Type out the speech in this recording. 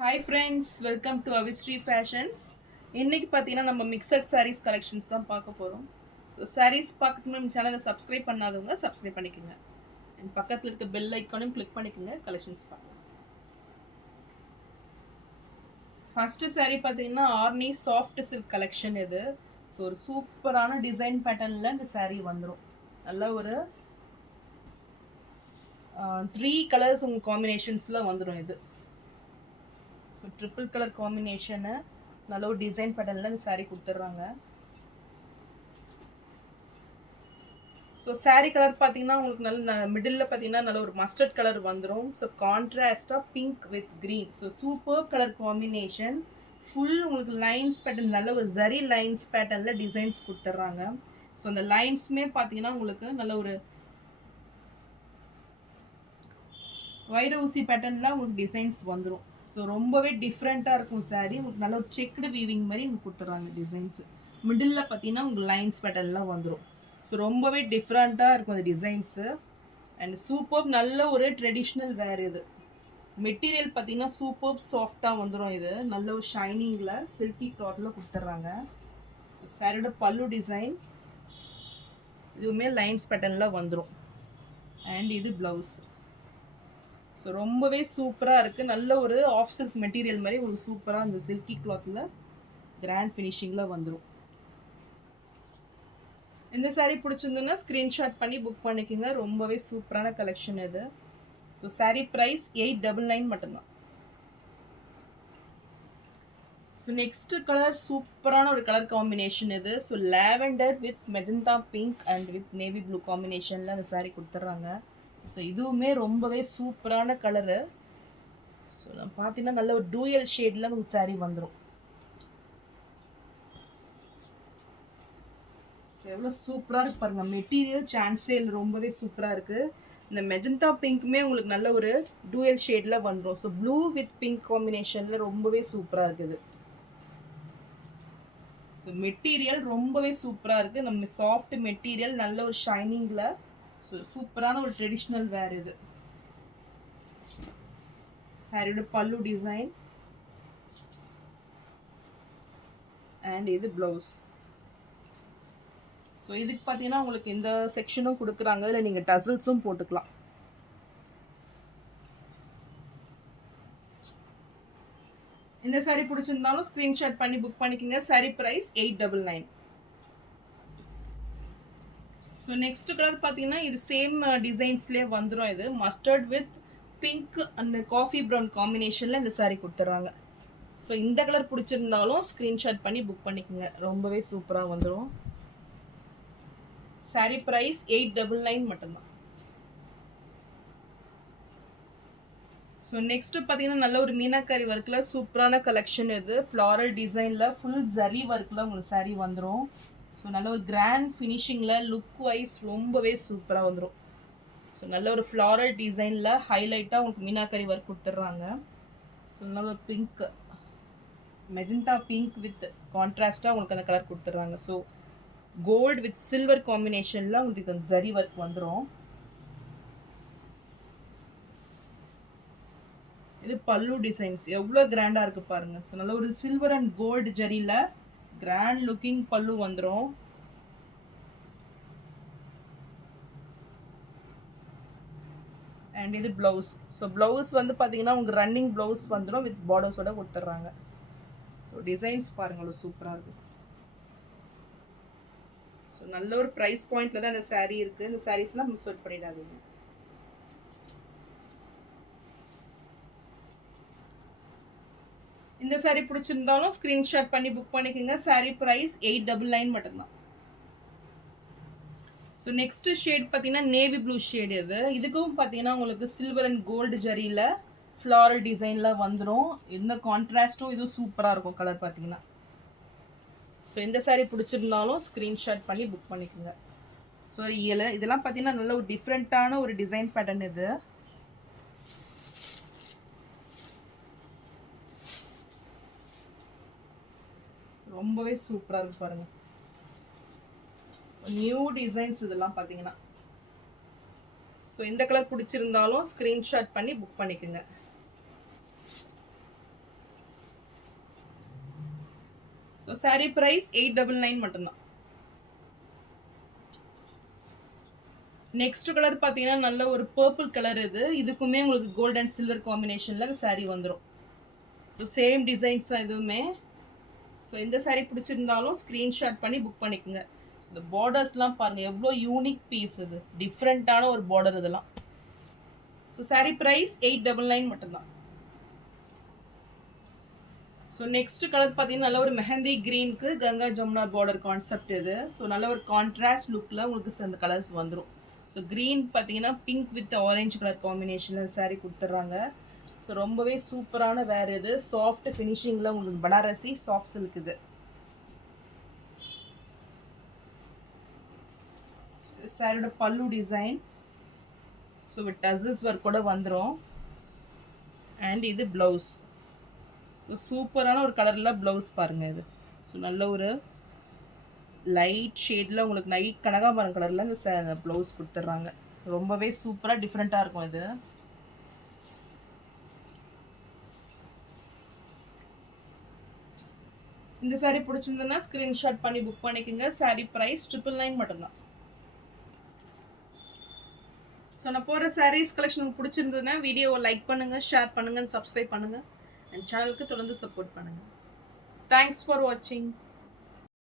Hi friends, welcome to Avisri fashions. இன்றைக்கி பார்த்தீங்கன்னா நம்ம மிக்சட் சாரீஸ் கலெக்ஷன்ஸ் தான் பார்க்க போகிறோம். ஸோ சாரீஸ் பார்க்கறதுக்கு நம்ம சேனலை சப்ஸ்கிரைப் பண்ணாதவங்க சப்ஸ்கிரைப் பண்ணிக்கோங்க. அண்ட் பக்கத்தில் இருக்க பெல் ஐக்கானையும் கிளிக் பண்ணிக்கோங்க. கலெக்ஷன்ஸ் பார்க்கலாம். ஃபஸ்ட்டு சாரீ பார்த்தீங்கன்னா ஆர்னி சாஃப்ட் சில்க் கலெக்ஷன் இது. ஸோ ஒரு சூப்பரான டிசைன் பேட்டர்னில் இந்த சாரீ வந்துடும். நல்ல ஒரு 3 கலர்ஸ் உங்கள் காம்பினேஷன்ஸில் வந்துடும் இது. ஸோ ட்ரிபிள் கலர் காம்பினேஷனு நல்ல ஒரு டிசைன் பேட்டர்னில் இந்த சாரீ கொடுத்துட்றாங்க. ஸோ சாரீ கலர் பார்த்தீங்கன்னா உங்களுக்கு நல்ல மிடில் பார்த்தீங்கன்னா நல்ல ஒரு மஸ்டர்ட் கலர் வந்துடும். ஸோ கான்ட்ராஸ்டாக pink with green. So super colour combination. Full உங்களுக்கு லைன்ஸ் பேட்டர்ன் நல்ல ஒரு ஜரி லைன்ஸ் பேட்டர்னில் டிசைன்ஸ் கொடுத்துட்றாங்க. ஸோ அந்த லைன்ஸுமே பார்த்தீங்கன்னா உங்களுக்கு நல்ல ஒரு வைர ஊசி பேட்டர்னில் உங்களுக்கு டிசைன்ஸ் வந்துடும். ஸோ ரொம்பவே டிஃப்ரெண்ட்டாக இருக்கும் சாரீ. உங்களுக்கு நல்ல ஒரு செக்குடு வீவிங் மாதிரி உங்களுக்கு கொடுத்துட்றாங்க டிசைன்ஸு. மிடில் பார்த்தீங்கன்னா உங்களுக்கு லைன்ஸ் பேட்டர்ன்லாம் வந்துடும். ஸோ ரொம்பவே டிஃப்ரெண்ட்டாக இருக்கும் அந்த டிசைன்ஸு. அண்ட் சூப்பர் நல்ல ஒரு ட்ரெடிஷ்னல் வேர் இது. மெட்டீரியல் பார்த்தீங்கன்னா சூப்பர் சாஃப்டாக வந்துடும். இது நல்ல ஒரு ஷைனிங்கில் சில்கி கிளாத்தில் கொடுத்துட்றாங்க. சாரியோட பல்லு டிசைன் இதுவுமே லைன்ஸ் பேட்டர்னில் வந்துடும். அண்ட் இது ப்ளவுஸ். ஸோ ரொம்பவே சூப்பராக இருக்குது. நல்ல ஒரு ஆஃப் சில்க் மெட்டீரியல் மாதிரி உங்களுக்கு சூப்பராக அந்த சில்கி கிளாத்தில் கிராண்ட் ஃபினிஷிங்கில் வந்துடும். இந்த சாரீ பிடிச்சிருந்ததுன்னா ஸ்க்ரீன்ஷாட் பண்ணி புக் பண்ணிக்கோங்க. ரொம்பவே சூப்பரான கலெக்ஷன் இது. ஸோ சாரீ ப்ரைஸ் 899 மட்டும்தான். ஸோ நெக்ஸ்ட்டு கலர் சூப்பரான ஒரு கலர் காம்பினேஷன் இது. So lavender with magenta pink and with navy blue காம்பினேஷனில் அந்த சாரீ கொடுத்துட்றாங்க. ஸோ இதுவுமே ரொம்பவே சூப்பரான கலரு. ஸோ நம்ம பார்த்தீங்கன்னா நல்ல ஒரு டூயல் ஷேடில் உங்களுக்கு சாரீ வந்துடும். ஸோ எவ்வளோ சூப்பராக இருக்கு பாருங்கள். மெட்டீரியல் சான்ஸே இல்லை, ரொம்பவே சூப்பராக இருக்குது. இந்த மெஜந்தா பிங்க்குமே உங்களுக்கு நல்ல ஒரு டூயல் ஷேடில் வந்துடும். ஸோ ப்ளூ வித் பிங்க் காம்பினேஷனில் ரொம்பவே சூப்பராக இருக்குது. ஸோ மெட்டீரியல் ரொம்பவே சூப்பராக இருக்குது. நம்ம சாஃப்ட் மெட்டீரியல் நல்ல ஒரு ஷைனிங்கில். ஸோ சூப்பரான ஒரு ட்ரெடிஷ்னல் வேர் இது. சாரியோட பல்லு டிசைன் அண்ட் இது ப்ளவுஸ். ஸோ இதுக்கு பார்த்தீங்கன்னா உங்களுக்கு இந்த செக்ஷனும் கொடுக்குறாங்க. இதில் நீங்கள் டசல்ஸும் போட்டுக்கலாம். இந்த சாரீ பிடிச்சிருந்தாலும் ஸ்க்ரீன்ஷாட் பண்ணி புக் பண்ணிக்கோங்க. Sari price 899. So next colour பார்த்தீங்கன்னா இது சேம் டிசைன்ஸ்லேயே வந்துடும். இது mustard with pink and coffee brown காம்பினேஷனில் இந்த சாரீ கொடுத்துட்றாங்க. ஸோ இந்த கலர் பிடிச்சிருந்தாலும் ஸ்க்ரீன்ஷாட் பண்ணி புக் பண்ணிக்கோங்க. ரொம்பவே சூப்பராக வந்துடும். சாரீ ப்ரைஸ் 899 மட்டும்தான். ஸோ நெக்ஸ்ட்டு பார்த்தீங்கன்னா நல்ல ஒரு மீனாக்கரி ஒர்க்கில் சூப்பரான கலெக்ஷன் இது. ஃப்ளாரல் டிசைனில் ஃபுல் ஜரி ஒர்க்கில் உங்களுக்கு சாரீ வந்துடும். ஸோ நல்ல ஒரு கிராண்ட் ஃபினிஷிங்கில் லுக் வைஸ் ரொம்பவே சூப்பராக வந்துடும். ஸோ நல்ல ஒரு ஃப்ளாரல் டிசைனில் ஹைலைட்டாக உங்களுக்கு மீனாக்கரி ஒர்க் கொடுத்துட்றாங்க. ஸோ நல்ல ஒரு பிங்க் மெஜந்தா பிங்க் வித் கான்ட்ராஸ்ட்டாக உங்களுக்கு அந்த கலர் கொடுத்துட்றாங்க. ஸோ கோல்டு வித் சில்வர் காம்பினேஷனில் உங்களுக்கு அந்த ஜரி ஒர்க் வந்துடும். இது பல்லு டிசைன்ஸ் எவ்வளோ கிராண்டாக இருக்குது பாருங்கள். ஸோ நல்ல ஒரு சில்வர் அண்ட் கோல்டு ஜரியில் கிராண்ட் லுக்கிங் பல்லு வந்துடும். அண்ட் இது ப்ளவுஸ். ஸோ ப்ளவுஸ் வந்து பார்த்தீங்கன்னா உங்களுக்கு ரன்னிங் ப்ளவுஸ் வந்துடும் வித் பார்டர்ஸோட கொடுத்துட்றாங்க. ஸோ டிசைன்ஸ் பாருங்கள் சூப்பராக இருக்குது. ஸோ நல்ல ஒரு ப்ரைஸ் பாயிண்டில் தான் இந்த சாரீ இருக்குது. இந்த சாரீஸ்லாம் மிஸ் அவுட் பண்ணிடாதீங்க. இந்த சாரீ பிடிச்சிருந்தாலும் ஸ்க்ரீன்ஷாட் பண்ணி புக் பண்ணிக்கோங்க. சாரீ ப்ரைஸ் 899 மட்டும்தான். ஸோ நெக்ஸ்ட்டு ஷேட் பார்த்தீங்கன்னா நேவி ப்ளூ ஷேட் இது. இதுக்கும் பார்த்தீங்கன்னா உங்களுக்கு சில்வர் அண்ட் கோல்டு ஜரியில் ஃப்ளாரல் டிசைனில் வந்துடும். இந்த கான்ட்ராஸ்ட்டும் இதுவும் சூப்பராக இருக்கும் கலர் பார்த்தீங்கன்னா. ஸோ இந்த சாரீ பிடிச்சிருந்தாலும் ஸ்க்ரீன்ஷாட் பண்ணி புக் பண்ணிக்கோங்க. ஸோ இதெல்லாம் பார்த்தீங்கன்னா நல்ல ஒரு டிஃப்ரெண்ட்டான ஒரு டிசைன் பேட்டர்ன் இது. ரொம்பவே சூப்பராக இருக்கு பாருங்கள். நியூ டிசைன்ஸ் இதெல்லாம் பார்த்தீங்கன்னா. ஸோ இந்த கலர் பிடிச்சிருந்தாலும் ஸ்க்ரீன்ஷாட் பண்ணி புக் பண்ணிக்கோங்க. ஸோ saree ப்ரைஸ் 899 மட்டும்தான். நெக்ஸ்ட் கலர் பார்த்தீங்கன்னா நல்ல ஒரு பர்பிள் கலர் இது. இதுக்குமே உங்களுக்கு கோல்ட் அண்ட் சில்வர் காம்பினேஷனில் இந்த saree வந்துடும். ஸோ சேம் டிசைன்ஸ் தான் இதுவுமே. ஸோ இந்த saree பிடிச்சிருந்தாலும் ஸ்க்ரீன்ஷாட் பண்ணி புக் பண்ணிக்கோங்க. ஸோ இந்த பார்டர்ஸ்லாம் பாருங்கள் எவ்வளோ யூனிக் பீஸ் இது, டிஃப்ரெண்ட்டான ஒரு பார்டர் இதெல்லாம். ஸோ saree ப்ரைஸ் 899 மட்டும்தான். ஸோ நெக்ஸ்ட் கலர் பார்த்தீங்கன்னா நல்ல ஒரு மெஹந்தி க்ரீனுக்கு கங்கா ஜமுனா பார்டர் கான்செப்ட் இது. ஸோ நல்ல ஒரு கான்ட்ராஸ்ட் லுக்கில் உங்களுக்கு அந்த கலர்ஸ் வந்துடும். ஸோ க்ரீன் பார்த்தீங்கன்னா பிங்க் வித் ஆரஞ்சு கலர் காம்பினேஷனில் saree கொடுத்துட்றாங்க. ஸோ ரொம்பவே சூப்பரான வேர் இது. சாஃப்ட் ஃபினிஷிங்கில் உங்களுக்கு பனாரசி சாஃப்ட் சில்க் இது. சாரியோட பல்லு design so with tassels work கூட வந்துடும். அண்ட் இது ப்ளவுஸ். ஸோ சூப்பரான ஒரு கலரில் ப்ளவுஸ் பாருங்கள் இது. ஸோ நல்ல ஒரு லைட் ஷேடில் உங்களுக்கு லைட் கனகாம்பரம் கலரில் இந்த ப்ளவுஸ் கொடுத்துட்றாங்க. ஸோ ரொம்பவே சூப்பராக டிஃப்ரெண்ட்டாக இருக்கும் இது. இந்த saree பிடிச்சிருந்ததுன்னா ஸ்க்ரீன்ஷாட் பண்ணி புக் பண்ணிக்கோங்க. saree ப்ரைஸ் 999 மட்டும்தான். ஸோ நான் போகிற sarees கலெக்ஷன் பிடிச்சிருந்ததுன்னா வீடியோவை லைக் பண்ணுங்கள், ஷேர் பண்ணுங்கள், சப்ஸ்கிரைப் பண்ணுங்கள். அண்ட் சேனலுக்கு தொடர்ந்து சப்போர்ட் பண்ணுங்கள். தேங்க்ஸ் ஃபார் வாட்சிங்.